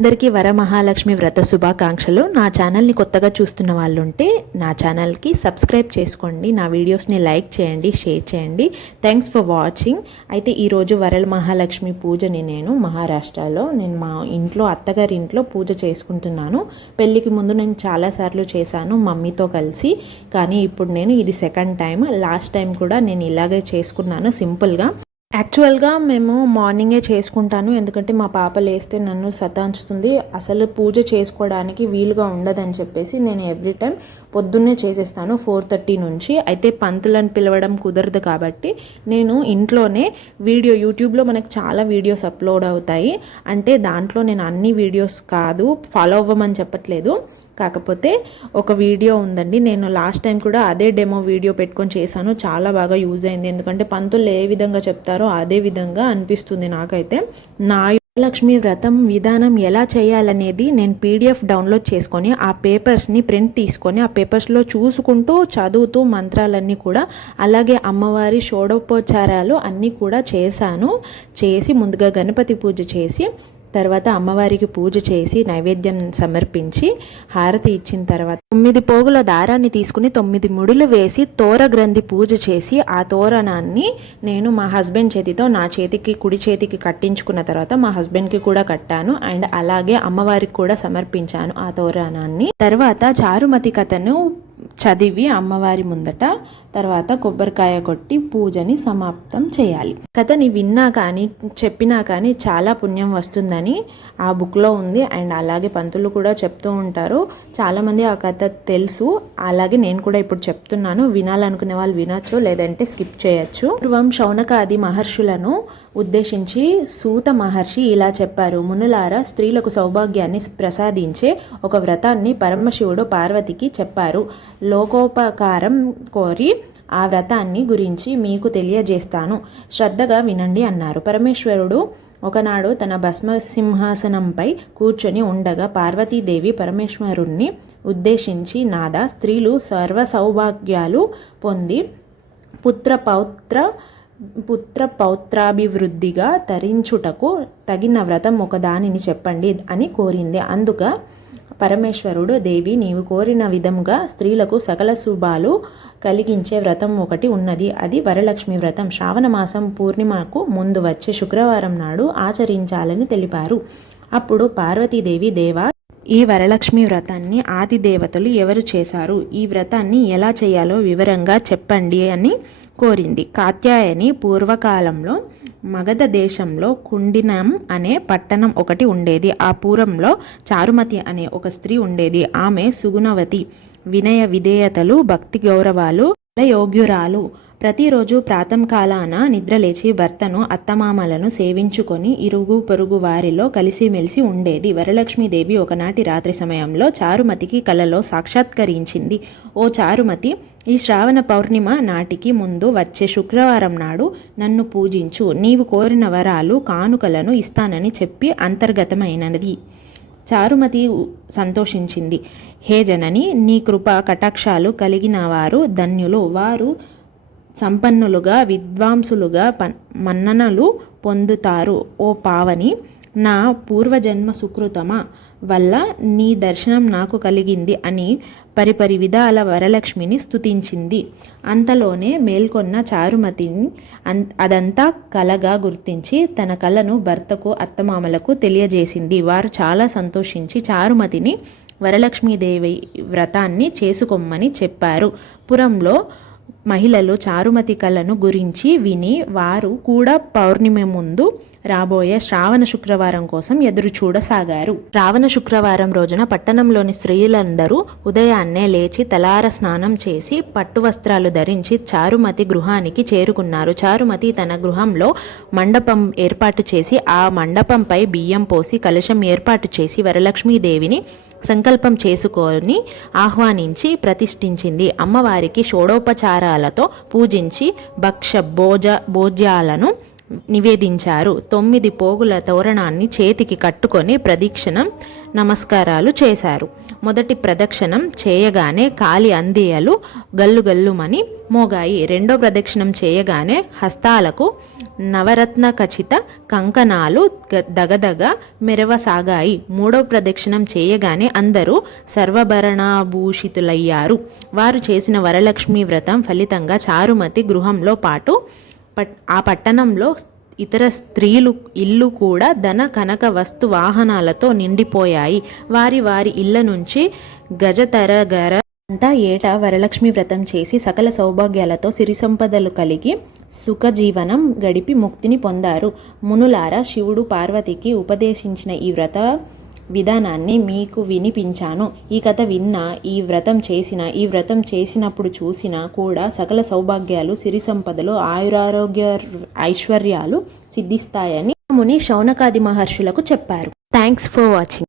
అందరికీ వరమహాలక్ష్మి వ్రత శుభాకాంక్షలు. నా ఛానల్ని కొత్తగా చూస్తున్న వాళ్ళు ఉంటే నా ఛానల్కి సబ్స్క్రైబ్ చేసుకోండి, నా వీడియోస్ని లైక్ చేయండి, షేర్ చేయండి. Thanks for watching. అయితే ఈరోజు వరమహాలక్ష్మి పూజని నేను మహారాష్ట్రలో మా ఇంట్లో అత్తగారి ఇంట్లో పూజ చేసుకుంటున్నాను. పెళ్ళికి ముందు నేను చాలాసార్లు చేశాను మమ్మీతో కలిసి, కానీ ఇప్పుడు నేను ఇది సెకండ్ టైం. లాస్ట్ టైం కూడా నేను ఇలాగే చేసుకున్నాను సింపుల్గా. యాక్చువల్గా మేము మార్నింగే చేసుకుంటాను, ఎందుకంటే మా పాప లేస్తే నన్ను సతాంచుతుంది, అసలు పూజ చేసుకోవడానికి వీలుగా ఉండదని చెప్పేసి నేను ఎవ్రీ టైం పొద్దున్నే చేసేస్తాను 4:30 నుంచి. అయితే పంతులను పిలవడం కుదరదు కాబట్టి నేను ఇంట్లోనే యూట్యూబ్లో మనకు చాలా వీడియోస్ అప్లోడ్ అవుతాయి. అంటే దాంట్లో నేను అన్ని వీడియోస్ కాదు, ఫాలో అవ్వమని చెప్పట్లేదు, కాకపోతే ఒక వీడియో ఉందండి. నేను లాస్ట్ టైం కూడా అదే డెమో వీడియో పెట్టుకొని చేశాను, చాలా బాగా యూజ్ అయింది. ఎందుకంటే పంతులు ఏ విధంగా చెప్తారో అదే విధంగా అనిపిస్తుంది నాకైతే. నా లక్ష్మీ వ్రతం విధానం ఎలా చేయాలనేది నేను పీడిఎఫ్ డౌన్లోడ్ చేసుకొని ఆ పేపర్స్ని ప్రింట్ తీసుకొని ఆ పేపర్స్లో చూసుకుంటూ చదువుతూ మంత్రాలన్నీ కూడా, అలాగే అమ్మవారి షోడోపచారాలు అన్నీ కూడా చేసి ముందుగా గణపతి పూజ చేసి తర్వాత అమ్మవారికి పూజ చేసి నైవేద్యం సమర్పించి హారతి ఇచ్చిన తర్వాత 9 పోగుల దారాన్ని తీసుకుని 9 ముడులు వేసి తోర గ్రంథి పూజ చేసి ఆ తోరణాన్ని నేను మా హస్బెండ్ చేతితో నా చేతికి కుడి చేతికి కట్టించుకున్న తర్వాత మా హస్బెండ్కి కూడా కట్టాను. అండ్ అలాగే అమ్మవారికి కూడా సమర్పించాను ఆ తోరణాన్ని. తర్వాత చారుమతి కథను చదివి అమ్మవారి ముందట తర్వాత కొబ్బరికాయ కొట్టి పూజని సమాప్తం చేయాలి. కథని విన్నా కానీ చెప్పినా కానీ చాలా పుణ్యం వస్తుందని ఆ బుక్లో ఉంది. అండ్ అలాగే పంతులు కూడా చెప్తూ ఉంటారు, చాలామంది ఆ కథ తెలుసు, అలాగే నేను కూడా ఇప్పుడు చెప్తున్నాను. వినాలనుకునే వాళ్ళు వినొచ్చు, లేదంటే స్కిప్ చేయొచ్చు. పూర్వం శౌనకాది మహర్షులను ఉద్దేశించి సూత మహర్షి ఇలా చెప్పారు: మునులారా, స్త్రీలకు సౌభాగ్యాన్ని ప్రసాదించే ఒక వ్రతాన్ని పరమశివుడు పార్వతికి చెప్పారు. లోకోపకారం కోరి ఆ వ్రతాన్ని గురించి మీకు తెలియజేస్తాను, శ్రద్ధగా వినండి అన్నారు. పరమేశ్వరుడు ఒకనాడు తన భస్మ సింహాసనంపై కూర్చొని ఉండగా పార్వతీదేవి పరమేశ్వరుణ్ణి ఉద్దేశించి, నాదా, స్త్రీలు సర్వ సౌభాగ్యాలు పొంది పుత్ర పౌత్రాభివృద్ధిగా తరించుటకు తగిన వ్రతం ఒకదానిని చెప్పండి అని కోరింది. అందుకు పరమేశ్వరుడు, దేవి, నీవు కోరిన విధముగా స్త్రీలకు సకల శుభాలు కలిగించే వ్రతం ఒకటి ఉన్నది. అది వరలక్ష్మి వ్రతం. శ్రావణ మాసం పూర్ణిమకు ముందు వచ్చే శుక్రవారం నాడు ఆచరించాలని తెలిపారు. అప్పుడు పార్వతీదేవి, దేవా, ఈ వరలక్ష్మి వ్రతాన్ని ఆది దేవతలు ఎవరు చేశారు? ఈ వ్రతాన్ని ఎలా చేయాలో వివరంగా చెప్పండి అని కోరింది. కాత్యాయని పూర్వకాలంలో మగధ దేశంలో కుండినం అనే పట్టణం ఒకటి ఉండేది. ఆ పూర్వంలో చారుమతి అనే ఒక స్త్రీ ఉండేది. ఆమె సుగుణవతి, వినయ విధేయతలు, భక్తి గౌరవాలు యోగ్యురాలు. ప్రతిరోజు ప్రాతంకాలాన నిద్రలేచి భర్తను, అత్తమామలను సేవించుకొని ఇరుగు పొరుగు వారిలో కలిసిమెలిసి ఉండేది. వరలక్ష్మీదేవి ఒకనాటి రాత్రి సమయంలో చారుమతికి కలలో సాక్షాత్కరించింది. ఓ చారుమతి, ఈ శ్రావణ పౌర్ణిమ నాటికి ముందు వచ్చే శుక్రవారం నాడు నన్ను పూజించు, నీవు కోరిన వరాలు కానుకలను ఇస్తానని చెప్పి అంతర్గతమైనది. చారుమతి సంతోషించింది. హే జనని, నీ కృప కటాక్షాలు కలిగిన వారు ధన్యులు, వారు సంపన్నులుగా విద్వాంసులుగా మన్ననలు పొందుతారు. ఓ పావని, నా పూర్వజన్మ సుకృతమ వల్ల నీ దర్శనం నాకు కలిగింది అని పరిపరి విధాల వరలక్ష్మిని స్తుతించింది. అంతలోనే మేల్కొన్న చారుమతిని అదంతా కలగా గుర్తించి తన కలను భర్తకు, అత్తమామలకు తెలియజేసింది. వారు చాలా సంతోషించి చారుమతిని వరలక్ష్మీదేవి వ్రతాన్ని చేసుకోమని చెప్పారు. పురంలో మహిళలు చారుమతి కళను గురించి విని వారు కూడా పౌర్ణమి ముందు రాబోయే శ్రావణ శుక్రవారం కోసం ఎదురు చూడసాగారు. శ్రావణ శుక్రవారం రోజున పట్టణంలోని స్త్రీలందరూ ఉదయాన్నే లేచి తలార స్నానం చేసి పట్టు వస్త్రాలు ధరించి చారుమతి గృహానికి చేరుకున్నారు. చారుమతి తన గృహంలో మండపం ఏర్పాటు చేసి ఆ మండపంపై బియ్యం పోసి కలశం ఏర్పాటు చేసి వరలక్ష్మీదేవిని సంకల్పం చేసుకొని ఆహ్వానించి ప్రతిష్ఠించింది. అమ్మవారికి షోడోపచారాలతో పూజించి భోజ్యాలను నివేదించారు. 9 పోగుల తోరణాన్ని చేతికి కట్టుకొని ప్రదక్షిణం నమస్కారాలు చేశారు. మొదటి ప్రదక్షిణం చేయగానే కాలి అందియలు గల్లుగల్లుమని మోగాయి. రెండో ప్రదక్షిణం చేయగానే హస్తాలకు నవరత్న ఖచిత కంకణాలు దగదగ మెరవసాగాయి. మూడో ప్రదక్షిణం చేయగానే అందరూ సర్వభరణాభూషితులయ్యారు. వారు చేసిన వరలక్ష్మి వ్రతం ఫలితంగా చారుమతి గృహంలో పాటు ఆ పట్టణంలో ఇతర స్త్రీలు ఇల్లు కూడా ధన కనక వస్తు వాహనాలతో నిండిపోయాయి. వారి వారి ఇళ్ల నుంచి గజతరగర అంతా ఏటా వరలక్ష్మి వ్రతం చేసి సకల సౌభాగ్యాలతో సిరి సంపదలు కలిగి సుఖజీవనం గడిపి ముక్తిని పొందారు. మునులారా, శివుడు పార్వతికి ఉపదేశించిన ఈ వ్రత విధానాన్ని మీకు వినిపించాను. ఈ కథ విన్నా, ఈ వ్రతం చేసినప్పుడు చూసినా కూడా సకల సౌభాగ్యాలు, సిరి సంపదలు, ఆయురారోగ్య ఐశ్వర్యాలు సిద్ధిస్తాయని ముని శౌనకాది మహర్షులకు చెప్పారు. Thanks for watching.